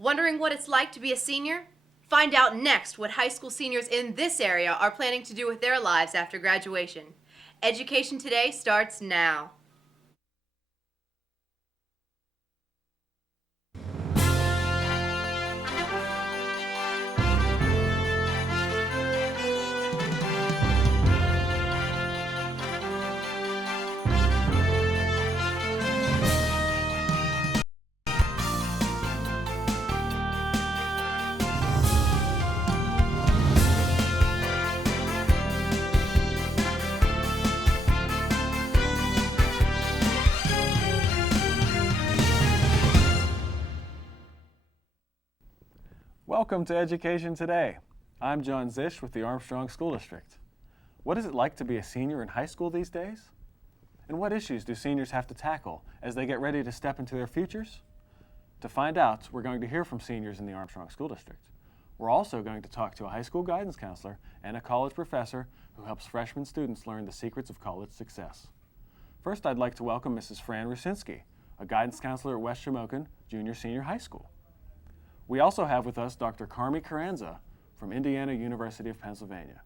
Wondering what it's like to be a senior? Find out next what high school seniors in this area are planning to do with their lives after graduation. Education Today starts now. Welcome to Education Today. I'm John Zish with the Armstrong School District. What is it like to be a senior in high school these days? And what issues do seniors have to tackle as they get ready to step into their futures? To find out, we're going to hear from seniors in the Armstrong School District. We're also going to talk to a high school guidance counselor and a college professor who helps freshman students learn the secrets of college success. First, I'd like to welcome Mrs. Fran Rusinski, a guidance counselor at West Shamokin Junior Senior High School. We also have with us Dr. Carmi Carranza from Indiana University of Pennsylvania.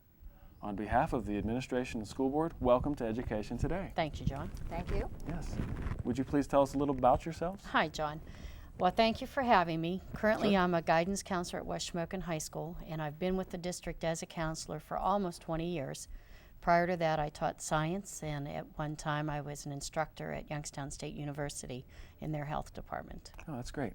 On behalf of the administration and school board, welcome to Education Today. Thank you, John. Thank you. Yes. Would you please tell us a little about yourselves? Hi, John. Well, thank you for having me. Currently, Sure. I'm a guidance counselor at West Shamokin High School, and I've been with the district as a counselor for almost 20 years. Prior to that, I taught science, and at one time I was an instructor at Youngstown State University in their health department. Oh, that's great.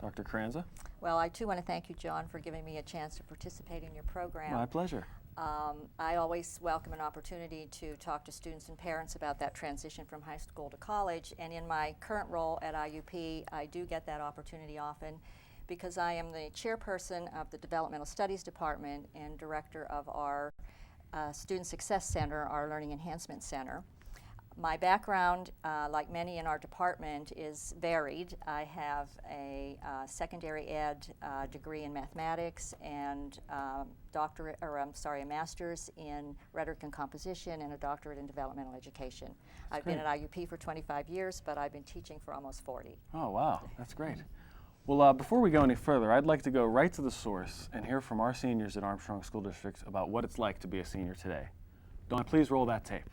Dr. Carranza? Well, I too want to thank you, John, for giving me a chance to participate in your program. My pleasure. I always welcome an opportunity to talk to students and parents about that transition from high school to college, and in my current role at IUP, I do get that opportunity often because I am the chairperson of the Developmental Studies Department and director of our Student Success Center, our Learning Enhancement Center. My background, like many in our department, is varied. I have a secondary ed degree in mathematics and a master's in rhetoric and composition and a doctorate in developmental education. I've been at IUP for 25 years, but I've been teaching for almost 40. Oh, wow. That's great. Well, before we go any further, I'd like to go right to the source and hear from our seniors at Armstrong School District about what it's like to be a senior today. Dawn, please roll that tape.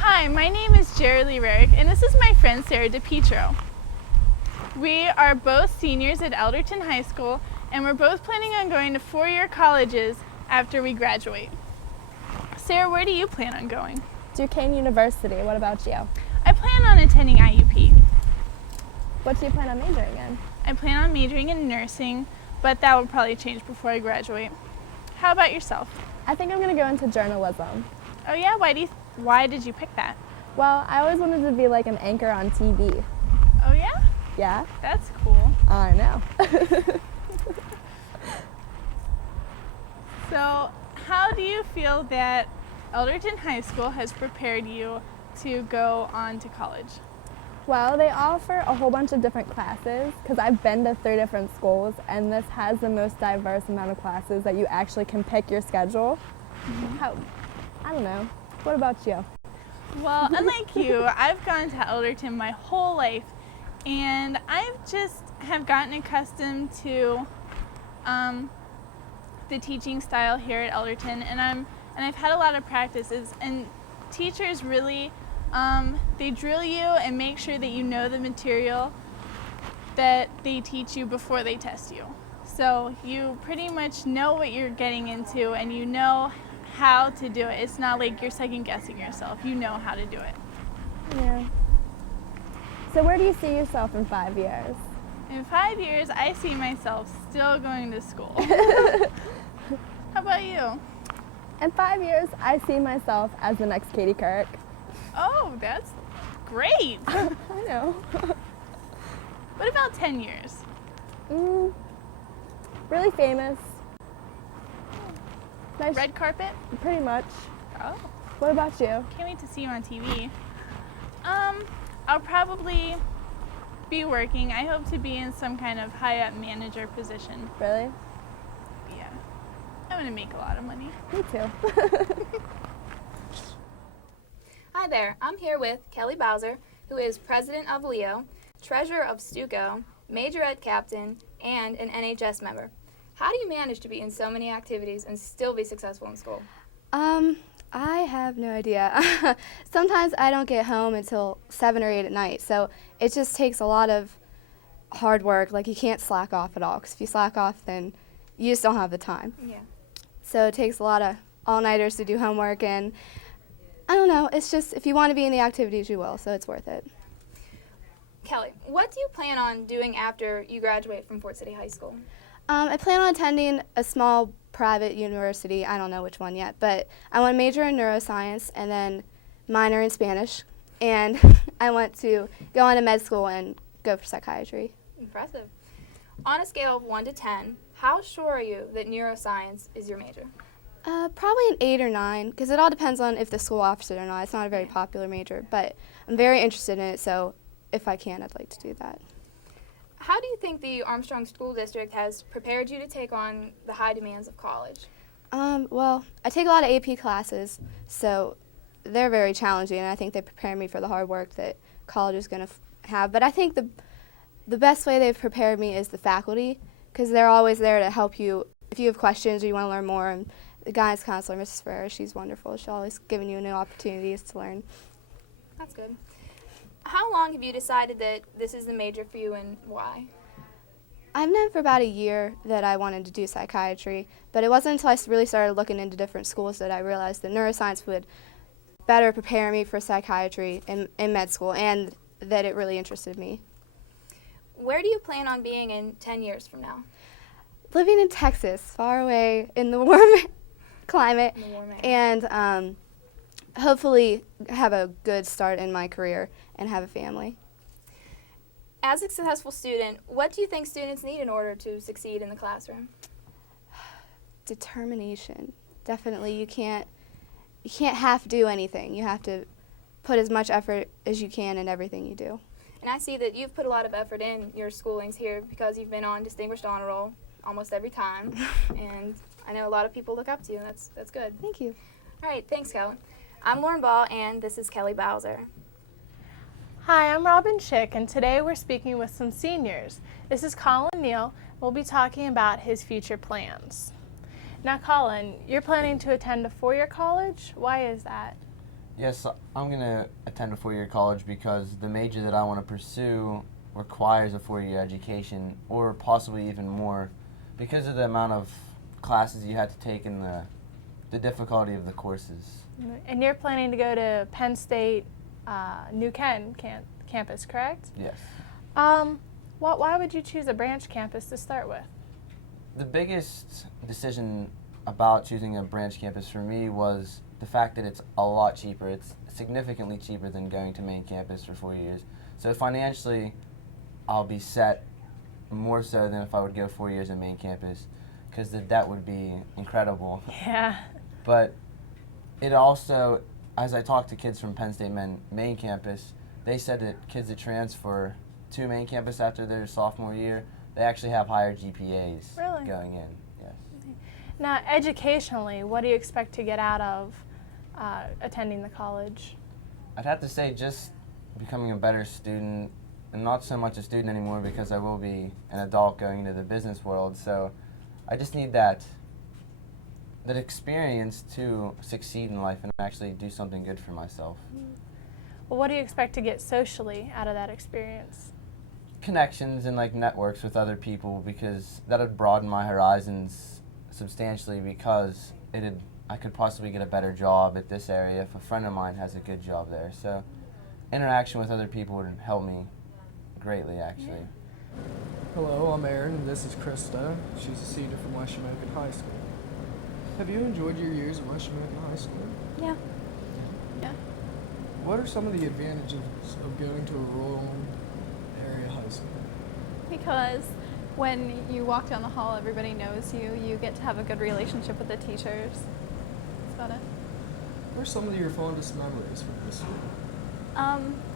Hi, my name is Jerry Lee Rarick, and this is my friend Sarah DePietro. We are both seniors at Elderton High School, and we're both planning on going to four-year colleges after we graduate. Sarah, where do you plan on going? Duquesne University. What about you? I plan on attending IUP. What do you plan on majoring in? I plan on majoring in nursing, but that will probably change before I graduate. How about yourself? I think I'm going to go into journalism. Oh yeah, why did you pick that? Well, I always wanted to be like an anchor on TV. Oh yeah? Yeah? That's cool. I know. So, how do you feel that Elderton High School has prepared you to go on to college? Well, they offer a whole bunch of different classes because I've been to 3 different schools, and this has the most diverse amount of classes that you actually can pick your schedule. I don't know. What about you? Well, unlike you, I've gone to Elderton my whole life, and I've just have gotten accustomed to the teaching style here at Elderton, and I've had a lot of practices, and teachers really they drill you and make sure that you know the material that they teach you before they test you. So you pretty much know what you're getting into, and you know how to do it. It's not like you're second guessing yourself. You know how to do it. Yeah. So where do you see yourself in 5 years? In 5 years, I see myself still going to school. How about you? In 5 years, I see myself as the next Katie Couric. Oh, that's great. I know. What about 10 years? Really famous. Nice. Red carpet? Pretty much. Oh. What about you? Can't wait to see you on TV. I'll probably be working. I hope to be in some kind of high-up manager position. Really? Yeah. I'm going to make a lot of money. Me too. Hi there, I'm here with Kelly Bowser, who is president of LEO, treasurer of STUCO, major ed captain, and an NHS member. How do you manage to be in so many activities and still be successful in school? I have no idea. Sometimes I don't get home until 7 or 8 at night, so it just takes a lot of hard work. Like, you can't slack off at all, because if you slack off, then you just don't have the time. Yeah. So it takes a lot of all-nighters to do homework, and I don't know, it's just, if you want to be in the activities, you will, so it's worth it. Kelly, what do you plan on doing after you graduate from Fort City High School? I plan on attending a small private university. I don't know which one yet, but I want to major in neuroscience and then minor in Spanish. And I want to go on to med school and go for psychiatry. Impressive. On a scale of 1 to 10, how sure are you that neuroscience is your major? Probably an 8 or 9, because it all depends on if the school offers it or not. It's not a very popular major, but I'm very interested in it, so if I can, I'd like to do that. How do you think the Armstrong School District has prepared you to take on the high demands of college? Well, I take a lot of AP classes, so they're very challenging, and I think they prepare me for the hard work that college is going to have. But I think the best way they've prepared me is the faculty, because they're always there to help you if you have questions or you want to learn more. And the guidance counselor, Mrs. Ferrer, she's wonderful. She's always giving you new opportunities to learn. That's good. How long have you decided that this is the major for you and why? I've known for about a year that I wanted to do psychiatry, but it wasn't until I really started looking into different schools that I realized that neuroscience would better prepare me for psychiatry in med school, and that it really interested me. Where do you plan on being in 10 years from now? Living in Texas, far away in the warm climate, In the warm air. and hopefully have a good start in my career and have a family. As a successful student, what do you think students need in order to succeed in the classroom? Determination. Definitely, you can't half do anything. You have to put as much effort as you can in everything you do. And I see that you've put a lot of effort in your schoolings here because you've been on Distinguished Honor Roll almost every time. And I know a lot of people look up to you, and that's good. Thank you. All right, thanks, Kelly. I'm Lauren Ball, and this is Kelly Bowser. Hi, I'm Robin Chick, and today we're speaking with some seniors. This is Colin Neal. We'll be talking about his future plans. Now, Colin, you're planning to attend a four-year college. Why is that? Yes, I'm going to attend a four-year college because the major that I want to pursue requires a four-year education, or possibly even more, because of the amount of classes you have to take and the difficulty of the courses. And you're planning to go to Penn State New Ken campus, correct? Yes. Why would you choose a branch campus to start with? The biggest decision about choosing a branch campus for me was the fact that it's a lot cheaper. It's significantly cheaper than going to main campus for 4 years. So financially, I'll be set more so than if I would go 4 years at main campus, because the debt would be incredible. Yeah. But it also, as I talked to kids from Penn State main campus, they said that kids that transfer to main campus after their sophomore year, they actually have higher GPAs Really? going in. Yes. Now, educationally, what do you expect to get out of attending the college? I'd have to say just becoming a better student, and not so much a student anymore because I will be an adult going into the business world. So I just need that experience to succeed in life and actually do something good for myself. Well, what do you expect to get socially out of that experience? Connections and like networks with other people, because that would broaden my horizons substantially, because I could possibly get a better job at this area if a friend of mine has a good job there. So interaction with other people would help me greatly, actually. Hello, I'm Aaron, and this is Krista. She's a senior from West Shamokin High School. Have you enjoyed your years at West Shamokin High School? Yeah. Yeah. What are some of the advantages of going to a rural area high school? Because when you walk down the hall, everybody knows you. You get to have a good relationship with the teachers. That's about it. What are some of your fondest memories from this school?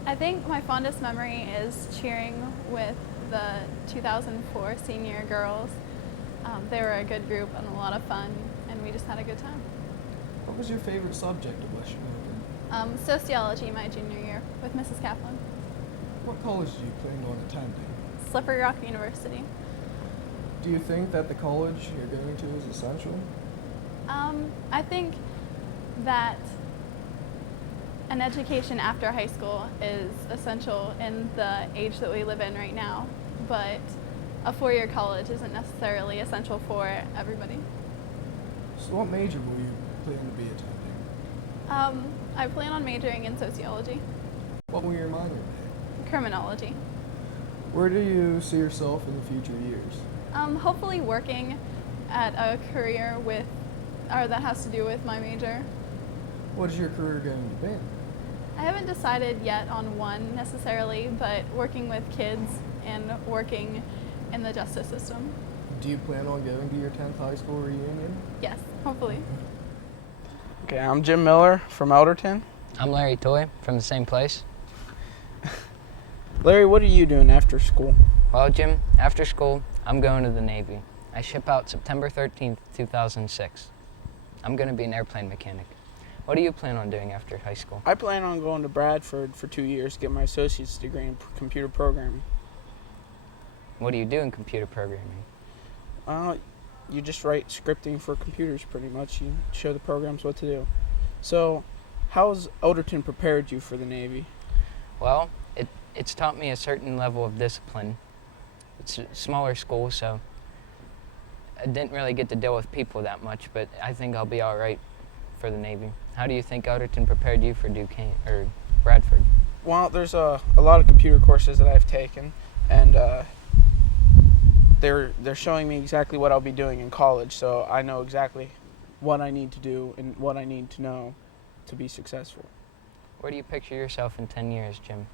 I think my fondest memory is cheering with the 2004 senior girls. They were a good group and a lot of fun, and we just had a good time. What was your favorite subject at West Shamokin? Sociology my junior year with Mrs. Kaplan. What college do you plan on attending? Slippery Rock University. Do you think that the college you're going to is essential? I think that an education after high school is essential in the age that we live in right now, but a four-year college isn't necessarily essential for everybody. So what major will you plan to be attending? I plan on majoring in sociology, What will your minor be? criminology. Where do you see yourself in the future years? Hopefully working at a career that has to do with my major. What is your career going to be? I haven't decided yet on one necessarily, but working with kids and working in the justice system. Do you plan on going to your 10th high school reunion? Yes, hopefully. Okay, I'm Jim Miller from Elderton. I'm Larry Toy from the same place. Larry, what are you doing after school? Well, Jim, after school, I'm going to the Navy. I ship out September 13th, 2006. I'm going to be an airplane mechanic. What do you plan on doing after high school? I plan on going to Bradford for 2 years to get my associate's degree in computer programming. What do you do in computer programming? You just write scripting for computers pretty much. You show the programs what to do. So, how's Elderton prepared you for the Navy? Well, it's taught me a certain level of discipline. It's a smaller school, so I didn't really get to deal with people that much, but I think I'll be all right for the Navy. How do you think Elderton prepared you for Duquesne or Bradford? Well, there's a lot of computer courses that I've taken, and they're showing me exactly what I'll be doing in college, so I know exactly what I need to do and what I need to know to be successful. Where do you picture yourself in 10 years, Jim?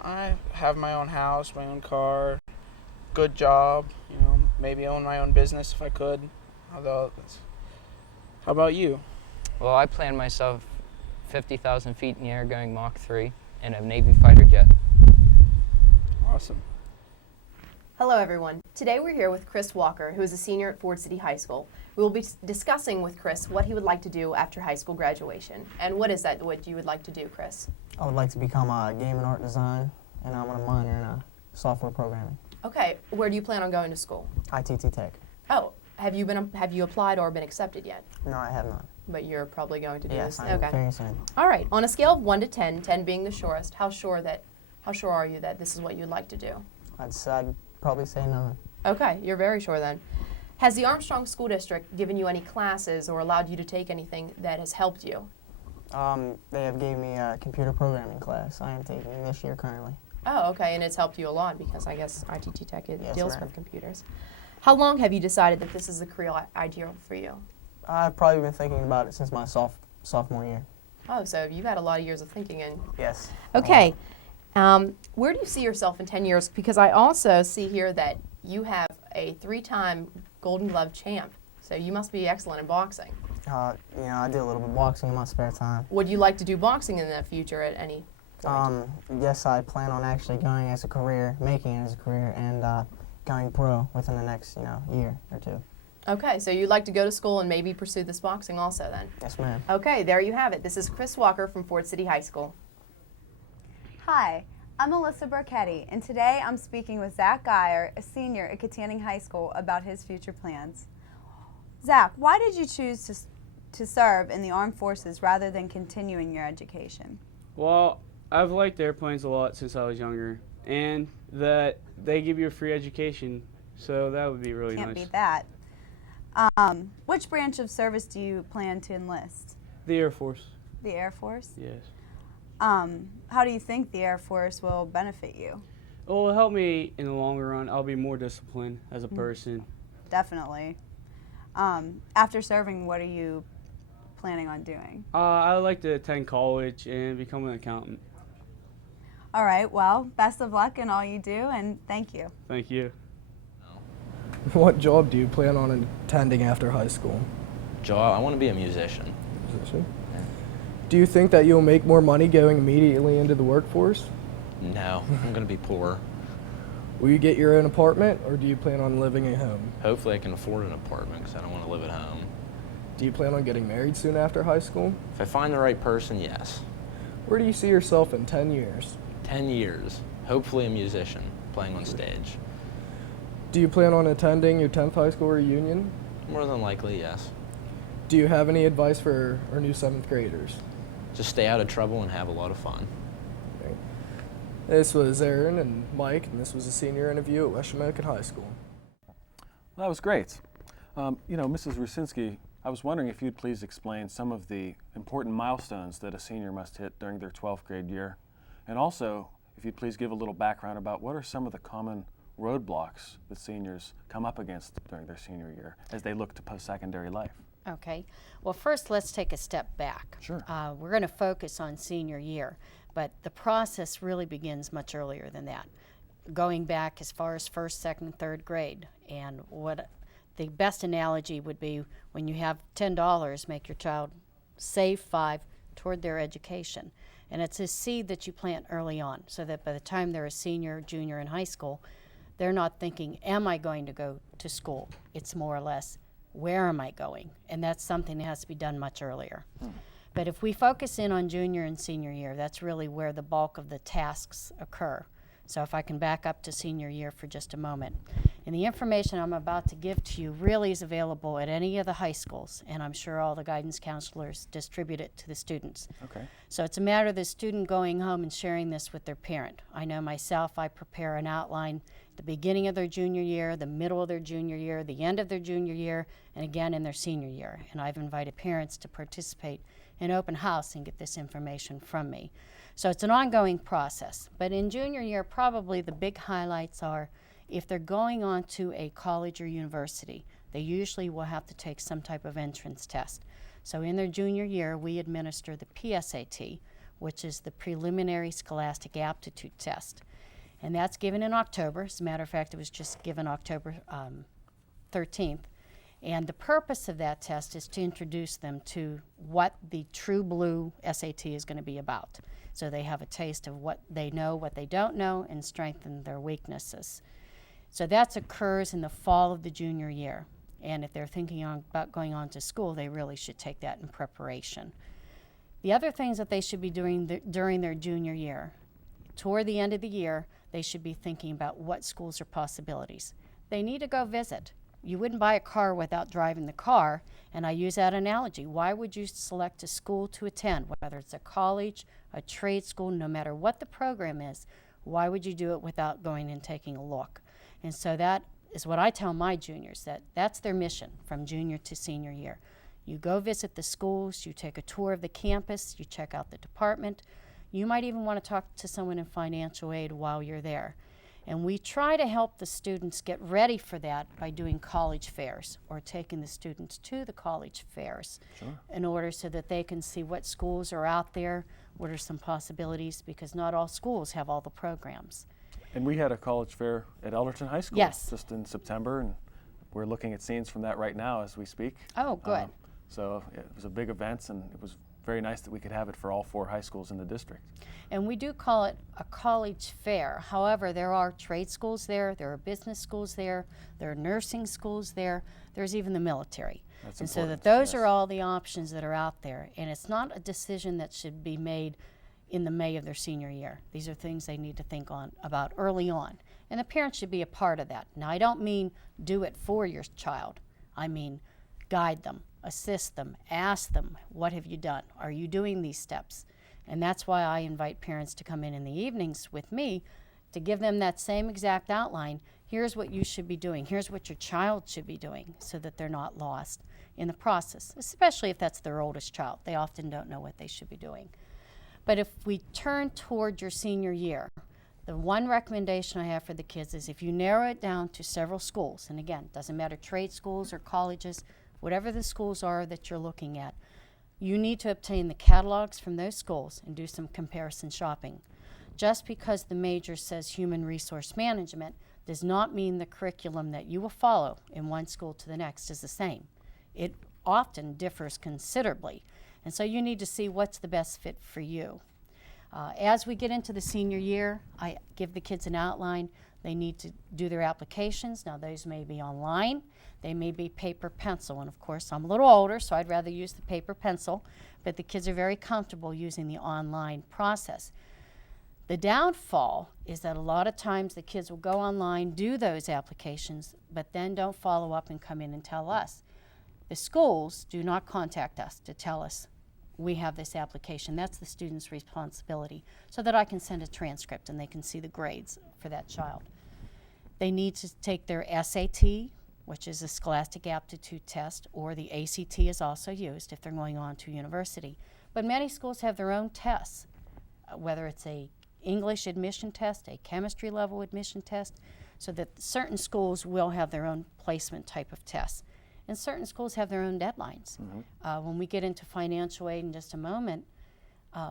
I have my own house, my own car, good job, maybe own my own business if I could. How about you? Well, I plan myself 50,000 feet in the air going Mach 3 in a Navy fighter jet. Awesome. Hello everyone. Today we're here with Chris Walker, who is a senior at Ford City High School. We will be discussing with Chris what he would like to do after high school graduation. And what is that what you would like to do, Chris? I would like to become a game and art design, and I'm going to minor in software programming. Okay, where do you plan on going to school? ITT Tech. Oh, have you applied or been accepted yet? No, I have not. But you're probably going to do Yes, this. I am very soon. All right. On a scale of 1 to 10, 10 being the shortest, how sure are you that this is what you'd like to do? I'd probably say 9. Okay, you're very sure then. Has the Armstrong School District given you any classes or allowed you to take anything that has helped you? They have gave me a computer programming class I am taking this year currently. Oh, okay, and it's helped you a lot because I guess ITT Tech Yes, deals ma'am. with computers. How long have you decided that this is the career ideal for you? I've probably been thinking about it since my sophomore year. Oh, so you've had a lot of years of thinking in. Yes. Okay. Where do you see yourself in 10 years? Because I also see here that you have a 3-time Golden Glove champ, so you must be excellent in boxing. I do a little bit of boxing in my spare time. Would you like to do boxing in the future at any point? Yes, I plan on actually going as a career, making it as a career, and going pro within the next, year or 2. Okay, so you'd like to go to school and maybe pursue this boxing also then? Yes, ma'am. Okay, there you have it. This is Chris Walker from Ford City High School. Hi, I'm Alyssa Burketti, and today I'm speaking with Zach Geyer, a senior at Katanning High School, about his future plans. Zach, why did you choose to serve in the armed forces rather than continuing your education? Well, I've liked airplanes a lot since I was younger, and that they give you a free education, so that would be really nice. Can't beat that. Which branch of service do you plan to enlist? The Air Force. The Air Force? Yes. How do you think the Air Force will benefit you? It will help me in the long run. I'll be more disciplined as a person. Definitely. After serving, what are you planning on doing? I would like to attend college and become an accountant. All right, well, best of luck in all you do, and thank you. Thank you. What job do you plan on attending after high school? Job? I want to be a musician. Musician? Yeah. Do you think that you'll make more money going immediately into the workforce? No, I'm going to be poor. Will you get your own apartment, or do you plan on living at home? Hopefully I can afford an apartment because I don't want to live at home. Do you plan on getting married soon after high school? If I find the right person, yes. Where do you see yourself in 10 years? 10 years. Hopefully a musician, playing on stage. Do you plan on attending your 10th high school reunion? More than likely, yes. Do you have any advice for our new 7th graders? Just stay out of trouble and have a lot of fun. Okay. This was Aaron and Mike, and this was a senior interview at West Shamokin High School. Well, that was great. Mrs. Rusinski, I was wondering if you'd please explain some of the important milestones that a senior must hit during their 12th grade year, and also if you'd please give a little background about what are some of the common roadblocks that seniors come up against during their senior year as they look to post-secondary life. Okay. Well, first, let's take a step back. Sure. We're going to focus on senior year, but the process really begins much earlier than that, going back as far as 1st, 2nd, 3rd grade. And what the best analogy would be when you have $10, make your child save $5 toward their education. And it's a seed that you plant early on so that by the time they're a senior, junior in high school, they're not thinking, am I going to go to school? It's more or less, where am I going? And that's something that has to be done much earlier. But if we focus in on junior and senior year, that's really where the bulk of the tasks occur. So if I can back up to senior year for just a moment. And the information I'm about to give to you really is available at any of the high schools, and I'm sure all the guidance counselors distribute it to the students. Okay. So it's a matter of the student going home and sharing this with their parent. I know myself, I prepare an outline at the beginning of their junior year, the middle of their junior year, the end of their junior year, and again in their senior year. And I've invited parents to participate in open house and get this information from me. So it's an ongoing process. But in junior year, probably the big highlights are if they're going on to a college or university, they usually will have to take some type of entrance test. So in their junior year, we administer the PSAT, which is the Preliminary Scholastic Aptitude Test. And that's given in October. As a matter of fact, it was just given October 13th. And the purpose of that test is to introduce them to what the true blue SAT is going to be about. So they have a taste of what they know, what they don't know, and strengthen their weaknesses. So that occurs in the fall of the junior year. And if they're thinking about going on to school, they really should take that in preparation. The other things that they should be doing during their junior year, toward the end of the year, they should be thinking about what schools are possibilities. They need to go visit. You wouldn't buy a car without driving the car, and I use that analogy. Why would you select a school to attend, whether it's a college, a trade school, no matter what the program is, why would you do it without going and taking a look? And so that is what I tell my juniors, that's their mission from junior to senior year. You go visit the schools, you take a tour of the campus, you check out the department. You might even want to talk to someone in financial aid while you're there. And we try to help the students get ready for that by doing college fairs or taking the students to the college fairs in order so that they can see what schools are out there, what are some possibilities, because not all schools have all the programs. And we had a college fair at Elderton High School just in September, and we're looking at scenes from that right now as we speak. Oh, good. So it was a big event, and it was very nice that we could have it for all 4 high schools in the district. And we do call it a college fair. However, there are trade schools there are business schools there are nursing schools there, there's even the military. That's and important. So that those are all the options that are out there. And it's not a decision that should be made in the May of their senior year. These are things they need to think about early on. And the parents should be a part of that. Now, I don't mean do it for your child. I mean guide them, assist them, ask them, what have you done? Are you doing these steps? And that's why I invite parents to come in the evenings with me to give them that same exact outline. Here's what you should be doing. Here's what your child should be doing so that they're not lost in the process, especially if that's their oldest child. They often don't know what they should be doing. But if we turn toward your senior year, the one recommendation I have for the kids is if you narrow it down to several schools, and again, it doesn't matter trade schools or colleges, whatever the schools are that you're looking at, you need to obtain the catalogs from those schools and do some comparison shopping. Just because the major says human resource management does not mean the curriculum that you will follow in one school to the next is the same. It often differs considerably. And so you need to see what's the best fit for you. As we get into the senior year, I give the kids an outline. They need to do their applications. Now, those may be online. They may be paper pencil. And of course, I'm a little older, so I'd rather use the paper pencil. But the kids are very comfortable using the online process. The downfall is that a lot of times the kids will go online, do those applications, but then don't follow up and come in and tell us. The schools do not contact us to tell us we have this application. That's the student's responsibility, so that I can send a transcript and they can see the grades for that child. They need to take their SAT, which is a Scholastic Aptitude Test, or the ACT is also used if they're going on to university. But many schools have their own tests, whether it's a English admission test, a chemistry level admission test, so that certain schools will have their own placement type of tests. And certain schools have their own deadlines. When we get into financial aid in just a moment,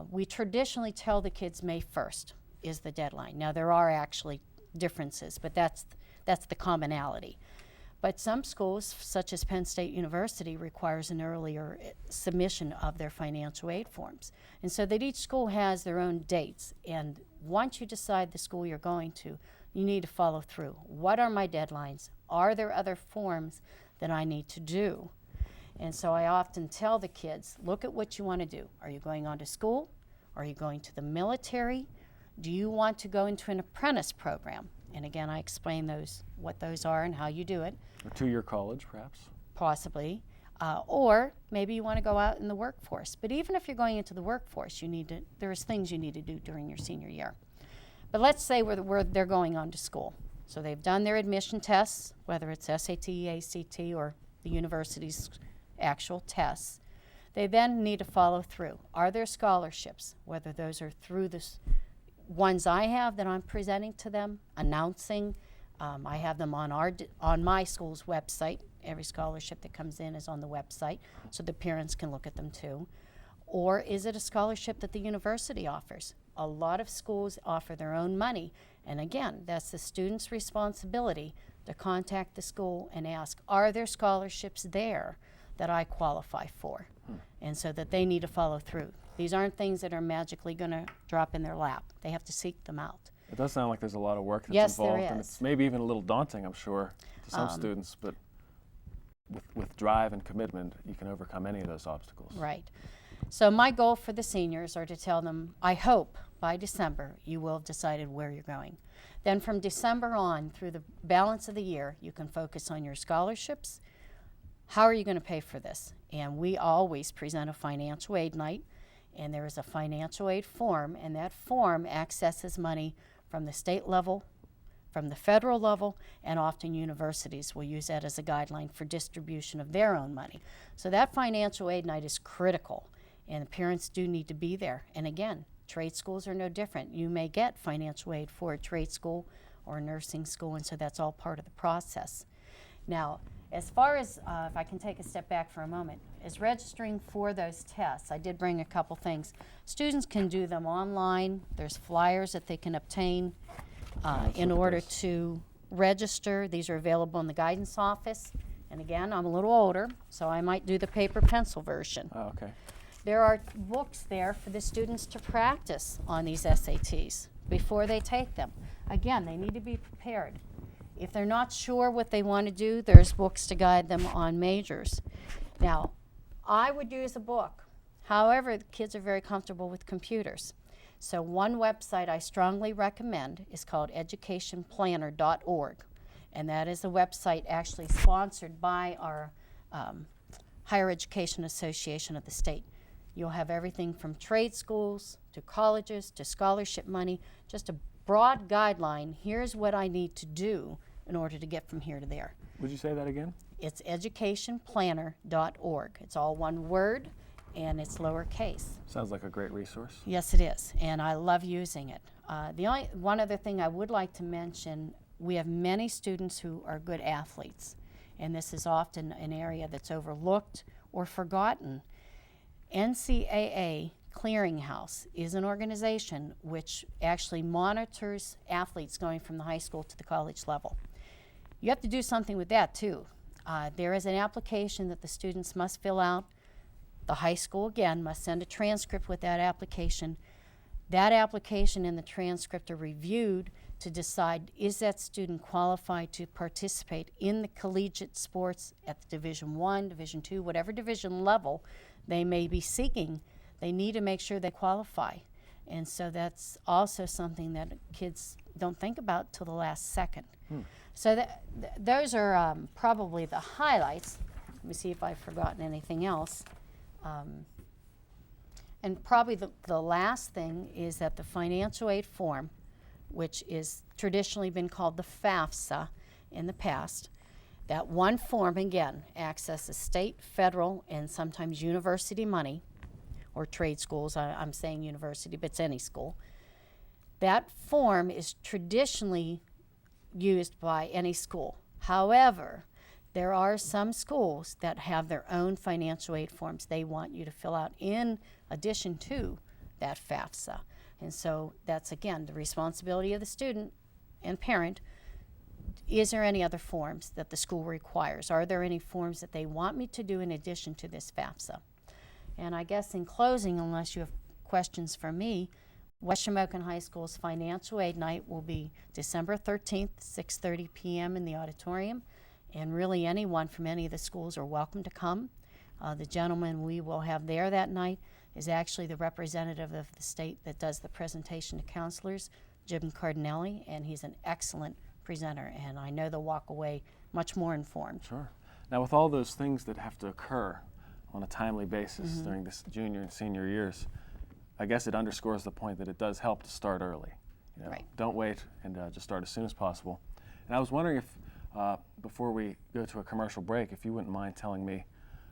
we traditionally tell the kids May 1st is the deadline. Now there are actually differences, but that's the commonality. But some schools, such as Penn State University, requires an earlier submission of their financial aid forms. And so that each school has their own dates. And once you decide the school you're going to, you need to follow through. What are my deadlines? Are there other forms that I need to do? And so I often tell the kids, look at what you want to do. Are you going on to school? Are you going to the military? Do you want to go into an apprentice program? And again, I explain what those are and how you do it. A 2-year college, perhaps? Possibly. Or maybe you want to go out in the workforce. But even if you're going into the workforce, there's things you need to do during your senior year. But let's say they're going on to school. So they've done their admission tests, whether it's SAT, ACT, or the university's actual tests. They then need to follow through. Are there scholarships, whether those are through the ones I have that I'm presenting to them, announcing. I have them on my school's website. Every scholarship that comes in is on the website, so the parents can look at them too. Or is it a scholarship that the university offers? A lot of schools offer their own money, and again, that's the student's responsibility to contact the school and ask, are there scholarships there that I qualify for? And so that they need to follow through. These aren't things that are magically going to drop in their lap. They have to seek them out. It does sound like there's a lot of work that's Yes, involved, there and is. it's maybe even a little daunting, I'm sure, to some students, but with drive and commitment, you can overcome any of those obstacles. Right. So my goal for the seniors are to tell them, I hope by December you will have decided where you're going. Then from December on through the balance of the year, you can focus on your scholarships. How are you going to pay for this? And we always present a financial aid night, and there is a financial aid form, and that form accesses money from the state level, from the federal level, and often universities will use that as a guideline for distribution of their own money. So that financial aid night is critical, and the parents do need to be there. And again, trade schools are no different. You may get financial aid for a trade school or a nursing school, and so that's all part of the process. Now, as far as, if I can take a step back for a moment, is registering for those tests, I did bring a couple things. Students can do them online. There's flyers that they can obtain in order to register. These are available in the guidance office. And again, I'm a little older, so I might do the paper pencil version. Oh, okay. There are books there for the students to practice on these SATs before they take them. Again, they need to be prepared. If they're not sure what they want to do, there's books to guide them on majors. Now, I would use a book. However, the kids are very comfortable with computers. So one website I strongly recommend is called educationplanner.org. And that is a website actually sponsored by our Higher Education Association of the state. You'll have everything from trade schools to colleges to scholarship money, just a broad guideline. Here's what I need to do in order to get from here to there. Would you say that again? It's educationplanner.org. It's all one word and it's lowercase. Sounds like a great resource. Yes, it is, and I love using it. One other thing I would like to mention, we have many students who are good athletes, and this is often an area that's overlooked or forgotten. NCAA Clearinghouse is an organization which actually monitors athletes going from the high school to the college level. You have to do something with that too. There is an application that the students must fill out. The high school, again, must send a transcript with that application. That application and the transcript are reviewed to decide, is that student qualified to participate in the collegiate sports at the Division I, Division II, whatever division level they may be seeking. They need to make sure they qualify. And so that's also something that kids don't think about till the last second. So those are probably the highlights. Let me see if I've forgotten anything else. And probably the last thing is that the financial aid form, which is traditionally been called the FAFSA in the past, that one form, again, accesses state, federal, and sometimes university money, or trade schools. I'm saying university, but it's any school. That form is traditionally used by any school. However, there are some schools that have their own financial aid forms they want you to fill out in addition to that FAFSA. And so that's, again, the responsibility of the student and parent. Is there any other forms that the school requires? Are there any forms that they want me to do in addition to this FAFSA? And I guess in closing, unless you have questions for me, West Shamokin High School's financial aid night will be December 13th, 6:30 p.m. in the auditorium. And really anyone from any of the schools are welcome to come. The gentleman we will have there that night is actually the representative of the state that does the presentation to counselors, Jim Cardinelli, and he's an excellent presenter, and I know they'll walk away much more informed. Sure. Now, with all those things that have to occur on a timely basis during this junior and senior years, I guess it underscores the point that it does help to start early. You know, don't wait and just start as soon as possible. And I was wondering if, before we go to a commercial break, if you wouldn't mind telling me,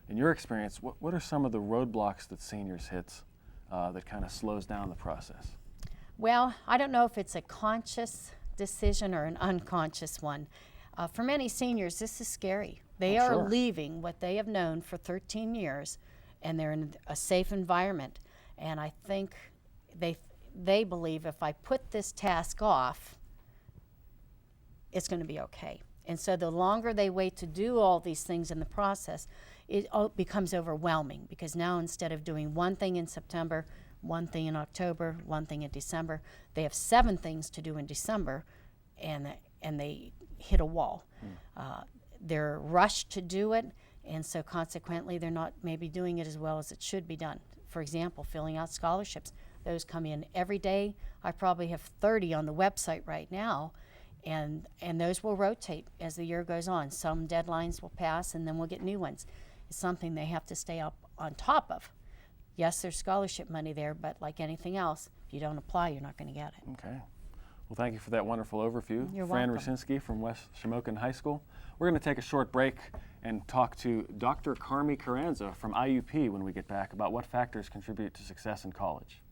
in your experience, what are some of the roadblocks that seniors hit that kind of slows down the process? Well, I don't know if it's a conscious decision or an unconscious one. For many seniors, this is scary. They are leaving what they have known for 13 years, and they're in a safe environment. And I think they believe if I put this task off, it's going to be okay. And so the longer they wait to do all these things in the process, it becomes overwhelming, because now instead of doing one thing in September, one thing in October, one thing in December, they have 7 things to do in December, and they hit a wall. They're rushed to do it, and so consequently they're not maybe doing it as well as it should be done. For example, filling out scholarships. Those come in every day. I probably have 30 on the website right now, and those will rotate as the year goes on. Some deadlines will pass, and then we'll get new ones. It's something they have to stay up on top of. Yes, there's scholarship money there, but like anything else, if you don't apply, you're not going to get it. Okay. Well, thank you for that wonderful overview. You're Fran welcome. Rusinski from West Shamokin High School. We're going to take a short break and talk to Dr. Carmi Carranza from IUP when we get back about what factors contribute to success in college.